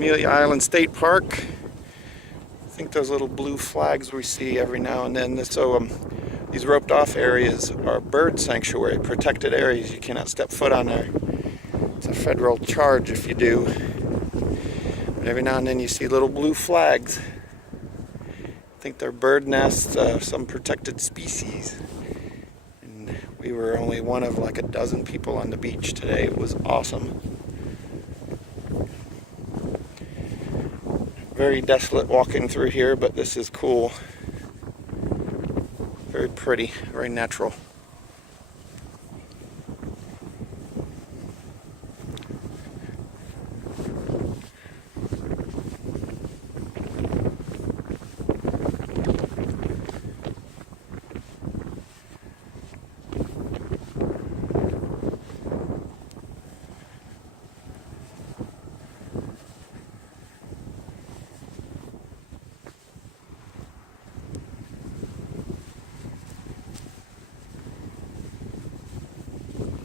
Amelia Island State Park. I think those little blue flags we see every now and then. So these roped off areas are bird sanctuary, protected areas. You cannot step foot on there. It's a federal charge if you do. But every now and then you see little blue flags. I think they're bird nests, some protected species. And we were only one of like a dozen people on the beach today. It was awesome. Very desolate walking through here, but this is cool. Very pretty, very natural.